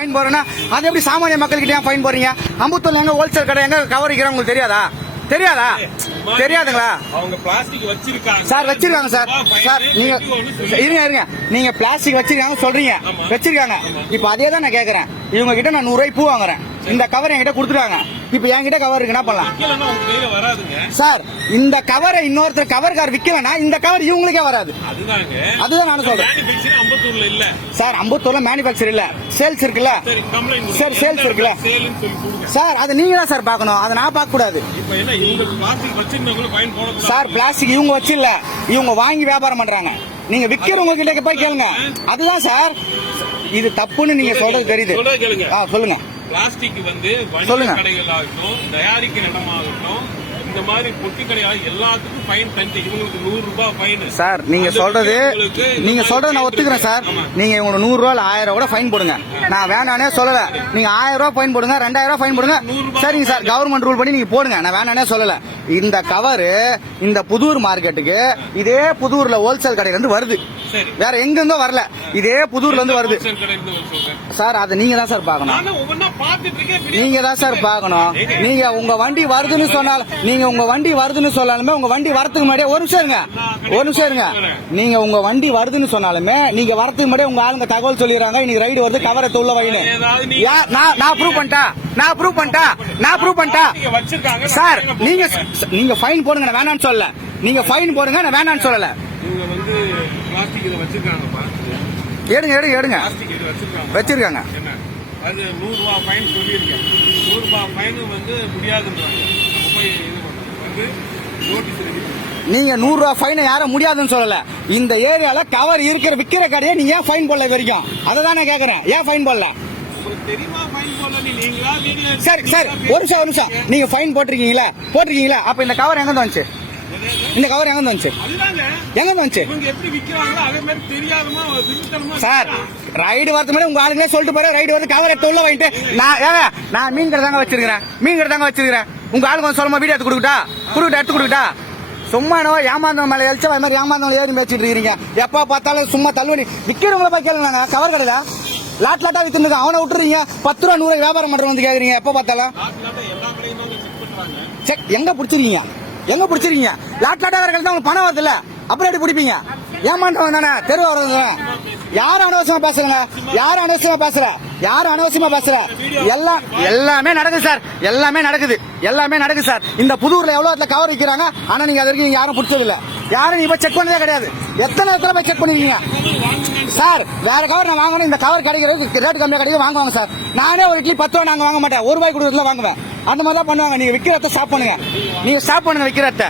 Fine போறேன்னா அது எப்படி சாமானிய மக்கள்கிட்ட ஏன் ஃபைன் போறீங்க? அம்பத்தூர்ல எங்க ஹோல்சேல் கடை எங்க கவர் வைக்கிறாங்க உங்களுக்கு தெரியாதா? தெரியாதுங்களா? அவங்க பிளாஸ்டிக் வச்சிருக்காங்க சார், வச்சிருக்காங்க சார். சார் நீங்க இருங்க, நீங்க பிளாஸ்டிக் வச்சிருக்காங்க சொல்றீங்க, வச்சிருக்காங்க. இப்ப அதே தான் நான் கேக்குறேன். இவங்க கிட்ட நான் 100 ரூபாய் பூ வாங்குறேன், இந்த கவர் என்கிட்ட கொடுத்துருக்காங்க. இப்ப என்கிட்ட கவர் இருக்கு, என்ன பண்ணலாம் சார்? இந்த கவரை இன்னொருத்தர் கவர் கார் விக்கலன்னா இந்த கவர் இவங்களுக்கே வராது. அதுதான் நான் சொல்றேன் சார். அம்பத்தூர்ல மேனுபேக்சர் இல்ல, சேல்ஸ் இருக்குல்ல சார், சேல்ஸ் இருக்குல்ல சார். அது நீங்க தான் சார் பாக்கணும், அதை நான் பார்க்க கூடாது சார். பிளாஸ்டிக் இவங்க வச்சு இல்ல, இவங்க வாங்கி வியாபாரம் பண்றாங்க. நீங்க விக்கிறவங்க கிட்ட போய் கேளுங்க. அதுதான் சார், இது தப்புன்னு நீங்க சொல்றது தெரியுது. சொல்லுங்க. பிளாஸ்டிக் வந்து வணிக கடைகளாகட்டும், தயாரிக்கிற இடமாகட்டும், இந்த மாதிரி பொட்டி கடையாக எல்லாத்துக்கும் ஃபைன் தந்து இவங்களுக்கு 100 ரூபாய் ஃபைன் சார். நீங்க சொல்றது நான் ஒத்துக்கிறேன் சார். நீங்க இவங்க 100 ரூபாய் 1000 கூட ஃபைன் போடுங்க, நான் வேணானே சொல்லல. நீங்க 1000 ரூபாய் ஃபைன் போடுங்க, 2000 ரூபாய் ஃபைன் போடுங்க, சரிங்க சார். கவர்மெண்ட் ரூல் படி நீங்க போடுங்க, நான் வேணானே சொல்லல. இந்த கவரு இந்த புதூர் மார்க்கெட்டுக்கு இதே புதூர்ல ஹோல்சேல் கடையில இருந்து வருது, வேற எங்க இருந்தோ வரல, இதே புதூர்ல இருந்து வருது சார். அதை நீங்க தான் சார் பாக்கணும், நீங்க தான் சார் பாக்கணும். நீங்க உங்க வண்டி வருதுன்னு சொன்னாலும், நீங்க உங்க வண்டி வருதுன்னு சொன்னாலுமே, உங்க வண்டி வரதுக்கு முன்னாடியே ஒரு நிமிஷம் இருங்க. நீங்க உங்க வண்டி வருதுன்னு சொன்னாலுமே, நீங்க வரதுக்கு முன்னாடியே உங்க ஆளுங்க தகவல் சொல்லிடுறாங்க, இன்னைக்கு ரைடு வருது, கவரை தொல்ல வைன்னு. நான் ப்ரூவ் பண்ணிட்டா சார். நீங்க ஃபைன் போடுங்க, நான் வேணான்னு சொல்லல. நீங்க ஃபைன் போடுங்க, நான் வேணான்னு சொல்லல. எடுங்க வச்சிருக்காங்க. அது 100 ரூபாய் ஃபைன் சொல்லியிருக்கேன். 100 ரூபாய் ஃபைன் வந்து முடியாதுன்றாங்க. நம்ம போய் வந்து நோட்டீஸ் ரெடி பண்ணி, நீங்க 100 ரூபாய் ஃபைன் யாரும் முடியாதுன்னு சொல்லல. இந்த ஏரியால கவர் இருக்கிற விக்கிற கடையை நீங்க ஏன் ஃபைன் போடல வரைக்கும்? அதை தான் நான் கேக்குறேன், ஏன் ஃபைன் போடல? தெரியுமா ஃபைன் போடல? நீங்களா வீடியோ சரி ஒரு நிமிஷம். நீங்க ஃபைன் போட்டிருக்கீங்களா? அப்ப இந்த கவர் எங்க வந்துச்சு? இந்த கவர் எங்க வந்துச்சு? சார், ரைடு வரது மாதிரி உங்க ஆளுங்களே சொல்லிட்டு போற, ரைடு வந்து கவர் எடுத்து உள்ள வாங்கிட்டு நான் மீன் கடை தாங்க வச்சிருக்கிறேன். உங்க ஆளுங்க வந்து சொல்லுமா, வீடியோ எடுத்து கொடுக்கட்டா? சும்மா ஏமாந்தவன் மேல எழுச்சா அது மாதிரி ஏமாந்தவன் ஏறி மேய்ச்சிட்டு இருக்கீங்க. எப்ப பார்த்தாலும் சும்மா தள்ளுவண்டி விக்கிறவங்கள போய் கேளுங்க. கவர் கடை லாட்டா வித்துருங்க, அவனை விட்டுறீங்க. 10 ரூபா 100 வியாபாரம் பண்ற வந்து கேக்குறீங்க. எப்ப பார்த்தாலும் எங்க பிடிச்சிருக்கீங்க? லாட்டா வரகள் தான் உங்களுக்கு பணம் வருது இல்ல, அப்புறம் எப்படி பிடிப்பீங்க? ஏமாந்தவன் தானே, தெருவா வர்றது. யாரும் அனவசியமா பேசுற? எல்லாமே நடக்குது சார், எல்லாமே நடக்குது சார். இந்த புதூர்ல எவ்வளவு கவர் வைக்கிறாங்க, ஆனா நீங்க அது வரைக்கும் யாரும் பிடிச்சது இல்ல. யாரும் நீங்க செக் பண்ணதே கிடையாது. எத்தனை இடத்துல போய் செக் பண்ணிருக்கீங்க சார்? வேற கவர் நான் வாங்கணும், இந்த கவர் கிடைக்கிறது ரேட் கம்மியா கிடைக்கும், வாங்குவாங்க சார். நானே ஒரு இட்லி 10 ரூபா நாங்க வாங்க மாட்டேன், 1 ரூபாய் கொடுக்கறதுல வாங்குவேன். அந்த மாதிரி தான் பண்ணுவாங்க. நீங்க விக்கிறத ஸ்டாப் பண்ணுங்க, விக்கிறத